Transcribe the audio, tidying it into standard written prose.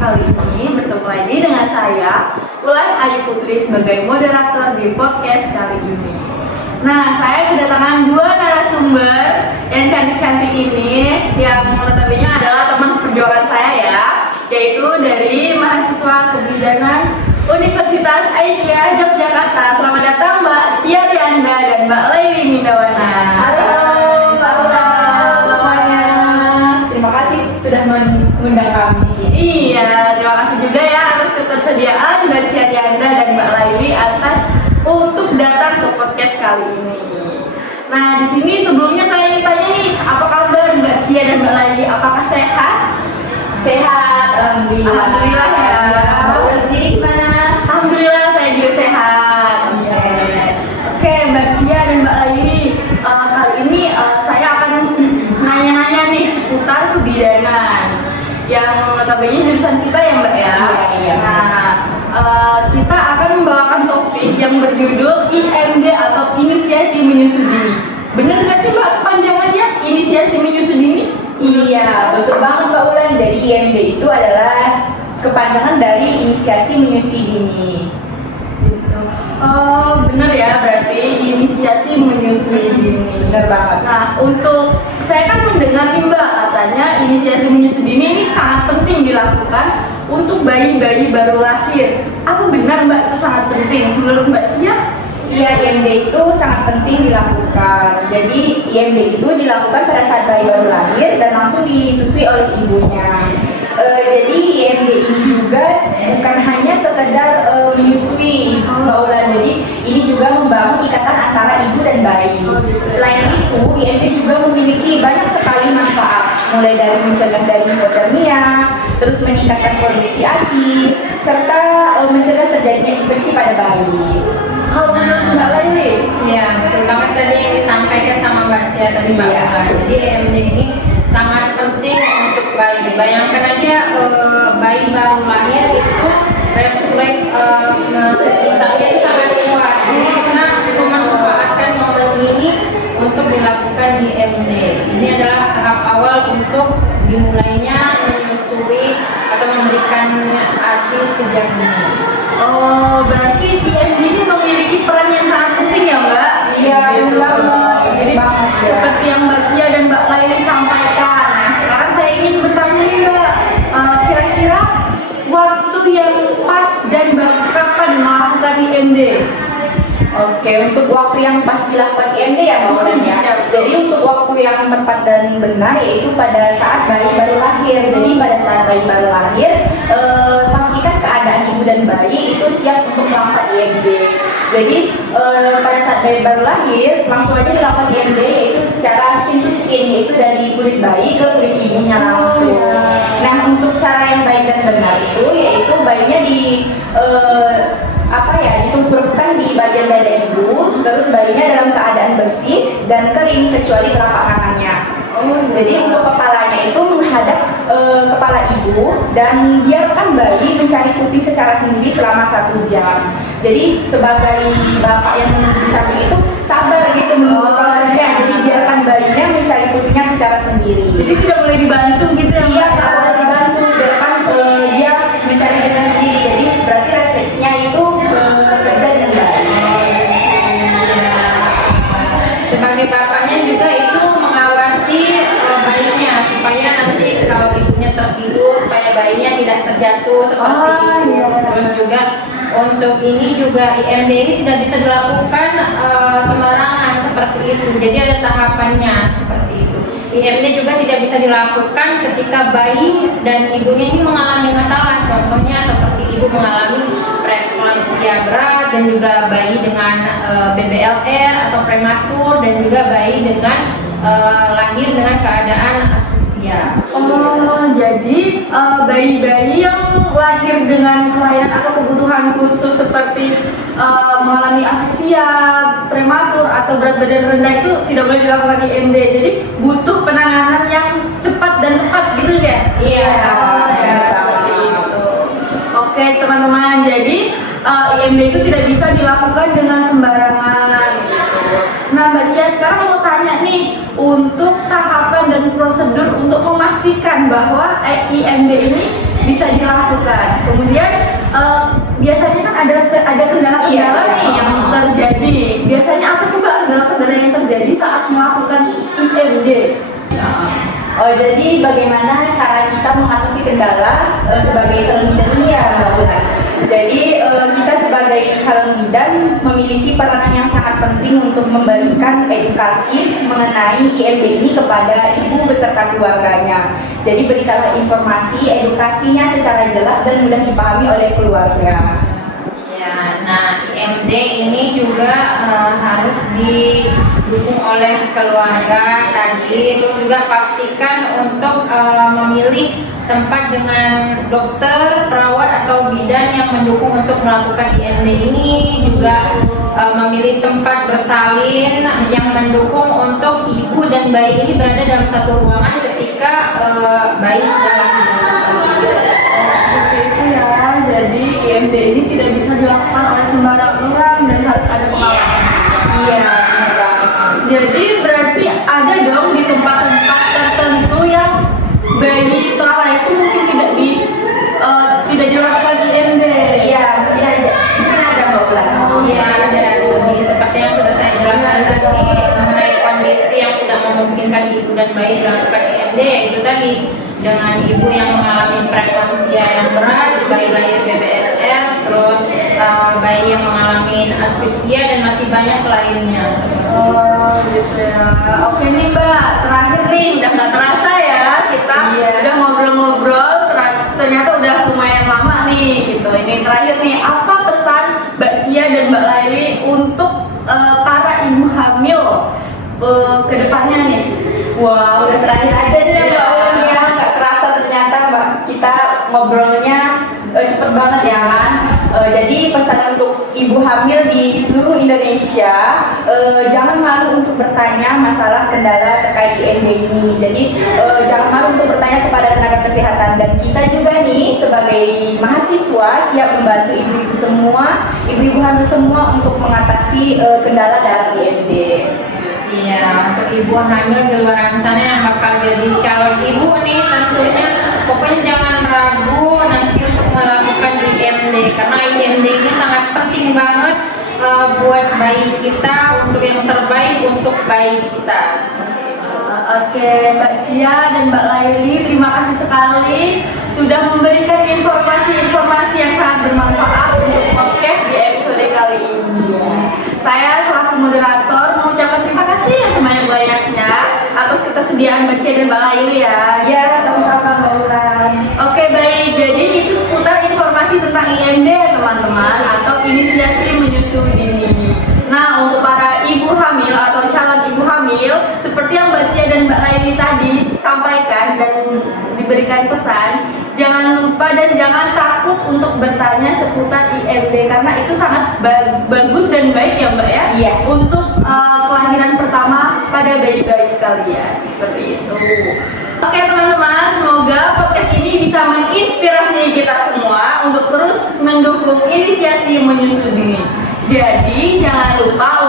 kali ini bertemu lagi dengan saya, Ulan Ayu Putri sebagai moderator di podcast kali ini. Nah, saya kedatangan dua narasumber yang cantik-cantik ini, yang notabene adalah teman seperjuangan saya ya, yaitu dari mahasiswa kebidanan Universitas Aisyah Yogyakarta. Selamat datang Mbak Cia Rianda dan Mbak Laili Mindawana. Halo semuanya, terima kasih sudah mengundang kami di sini. Iya, terima kasih juga ya atas ketersediaan Mbak Cia Rianda dan Mbak Laili atas untuk datang ke podcast kali ini. Nah, di sini sebelumnya saya ingin tanya nih, apa kabar Mbak Cia dan Mbak Laili? Apakah sehat? Sehat, alhamdulillah. Alhamdulillah ya. Mbak Ula sendiri gimana? Alhamdulillah saya juga sehat. Oke, Mbak Cia dan Mbak Laili, kali ini saya akan nanya-nanya nih seputar kebidanan yang notabene jurusan kita ya Mbak ya. Iya. Nah, kita akan membawakan topik yang berjudul IMD atau Inisiasi Menyusui Dini. Bener nggak sih Mbak kepanjangannya Inisiasi Menyusui Dini? Iya, betul banget Mbak Ulan. Jadi IMD itu adalah kepanjangan dari Inisiasi Menyusui Dini. Gitu. Bener ya, berarti Inisiasi Menyusui Dini. Bener banget. Nah, untuk saya kan mendengar nih Mbak, katanya inisiasi menyusui dini ini sangat penting dilakukan untuk bayi-bayi baru lahir. Apa benar Mbak itu sangat penting menurut Mbak Cia? Iya, IMD itu sangat penting dilakukan. Jadi IMD itu dilakukan pada saat bayi baru lahir dan langsung disusui oleh ibunya. Jadi IMD ini juga bukan hanya sekedar menyusui Mbak Ulan. Jadi ini juga membangun ikatan antara ibu dan bayi. Selain itu, IMD juga memiliki banyak sekali manfaat, mulai dari mencegah dari hipotermia, terus meningkatkan produksi ASI, serta mencegah terjadinya infeksi pada bayi. Kalau menurut Mbak Laili? Iya, betul banget tadi yang disampaikan sama Mbak Cia tadi Mbak Iya. Ulan. Jadi IMD ini sangat penting untuk bayi. Bayangkan aja bayi baru lahir itu refleks kisahnya itu sangat kuat. Jadi kita memanfaatkan momen ini untuk dilakukan di IMD. Ini adalah tahap awal untuk dimulainya menyusui atau memberikan ASI sejak dini. Oh, berarti IMD ini memiliki peran yang sangat penting ya Mbak? Iya, benar banget. Jadi Banget, ya. seperti yang Mbak Cia dan Mbak Laili sampaikan. Nah, sekarang saya ingin bertanya nih Mbak, kira-kira waktu yang pas dan kapan melakukan IMD? Oke, untuk waktu yang pas dilakukan IMD ya Mbak Ulan ya. Jadi untuk waktu yang tepat dan benar yaitu pada saat bayi baru lahir. Jadi pada saat bayi baru lahir, pastikan keadaan ibu dan bayi itu siap untuk melakukan IMD. Jadi pada saat bayi baru lahir langsung aja dilakukan IMD yaitu secara skin to skin, yaitu dari kulit bayi ke kulit ibunya langsung. Nah, untuk cara yang baik dan benar itu yaitu bayinya ditumpukan di bagian dada ibu, terus bayinya dalam keadaan bersih dan kering kecuali telapak tangannya. Jadi untuk kepalanya itu menghadap kepala ibu dan biarkan bayi mencari puting secara sendiri selama 1 jam. Jadi sebagai bapak yang menunggu di samping itu sabar gitu menunggu prosesnya. Jadi biarkan bayinya mencari putingnya secara sendiri. Jadi tidak boleh dibantu gitu ya Mbak? Iya, nggak boleh dibantu, biarkan dia mencari dengan sendiri. Jadi berarti refleksnya itu bekerja dengan baik. Sebagai bapaknya juga itu mengawasi bayinya supaya nanti kalau ibunya tertidur supaya bayinya tidak terjatuh seperti itu. Terus juga untuk ini juga IMD ini tidak bisa dilakukan sembarangan seperti itu. Jadi ada tahapannya seperti itu. IMD juga tidak bisa dilakukan ketika bayi dan ibunya ini mengalami masalah. Contohnya seperti ibu mengalami preeklamsia berat dan juga bayi dengan BBLR atau prematur dan juga bayi dengan lahir dengan keadaan asfiksia. Oh, jadi bayi-bayi yang lahir dengan kelainan atau kebutuhan khusus seperti mengalami asfiksia, prematur atau berat badan rendah itu tidak boleh dilakukan IMD. Jadi butuh penanganan yang cepat dan tepat gitu ya? Iya. Seperti itu. Oke teman-teman, jadi IMD itu tidak bisa dilakukan dengan sembarangan gitu. Nah Mbak Cia sekarang mau tanya nih, untuk tahapan dan prosedur untuk memastikan memastikan bahwa IMD ini bisa dilakukan. Kemudian biasanya kan ada kendala-kendala nih yang terjadi. Biasanya apa sih Mbak kendala-kendala yang terjadi saat melakukan IMD? Oh, jadi bagaimana cara kita mengatasi kendala sebagai calon bidan ini ya Mbak Ulan? Jadi kita sebagai calon bidan memiliki peranan yang sangat penting untuk memberikan edukasi mengenai IMD ini kepada ibu beserta keluarganya. Jadi berikanlah informasi, edukasinya secara jelas dan mudah dipahami oleh keluarga. Ya, nah IMD ini juga harus didukung oleh keluarga tadi, terus juga pastikan untuk memilih tempat dengan dokter, perawat atau bidan yang mendukung untuk melakukan IMD ini, juga memilih tempat bersalin yang mendukung untuk ibu dan bayi ini berada dalam satu ruangan ketika bayi sedang lahir. Seperti itu ya. Jadi IMD ini tidak bisa dilakukan oleh sembarang orang dan harus ada pengawasan. Iya, benar banget. Jadi berarti ada dong di tempat-tempat tertentu yang bayi setelah lahir itu mungkin tidak dilakukan IMD. Iya, mungkin ada Mbak Ulan. Iya, ada tadi seperti yang sudah saya jelaskan tadi mengenai kondisi yang tidak memungkinkan ibu dan bayi dilakukan IMD, yaitu tadi dengan ibu yang mengalami preeklamsia yang berat, bayi lahir BBLR, terus bayi yang mengalami asfiksia dan masih banyak lainnya. Oh gitu ya. Oke nih Mbak, terakhir nih udah nggak terasa ya kita udah ngobrol-ngobrol, ternyata udah lumayan lama nih gitu. Ini terakhir nih, apa pesan Mbak Cia dan Mbak Laili untuk para ibu hamil ke depannya nih? Wah, udah terakhir aja nih ya Mbak Ulan ya. Nggak kerasa ternyata Mbak kita ngobrolnya cepet banget ya kan. Jadi pesan untuk ibu hamil di seluruh Indonesia, jangan malu untuk bertanya masalah kendala terkait IMD ini. Jadi jangan malu untuk bertanya kepada tenaga kesehatan, dan kita juga nih sebagai mahasiswa siap membantu ibu-ibu semua, ibu-ibu hamil semua untuk mengatasi kendala dalam IMD. Iya, untuk ibu hamil di luar sana yang bakal jadi calon ibu nih tentunya, pokoknya jangan ragu nanti untuk melakukan IMD, karena IMD ini sangat penting banget buat bayi kita, untuk yang terbaik untuk bayi kita. Oke, Mbak Cia dan Mbak Laili, terima kasih sekali sudah memberikan informasi-informasi yang sangat bermanfaat untuk podcast di episode kali ini. Saya selaku moderator mengucapkan terima kasih yang sebanyak-banyaknya atas ketersediaan Mbak Cia dan Mbak Laili ya. Ya, sama-sama Mbak Ulan. Oke baik, jadi itu seputar informasi tentang IMD ya teman-teman, atau inisiasi menyusui dini. Nah, untuk para ibu hamil atau calon ibu hamil, seperti yang Mbak Cia dan Mbak Laili tadi sampaikan dan diberikan pesan, jangan lupa dan jangan takut untuk bertanya seputar IMD, karena itu sangat bagus dan baik ya Mbak ya. Iya. Untuk kelahiran pertama pada bayi-bayi kalian, seperti itu. Oke teman-teman, semoga podcast ini bisa menginspirasi kita semua untuk terus mendukung inisiasi menyusui dini. Jadi jangan lupa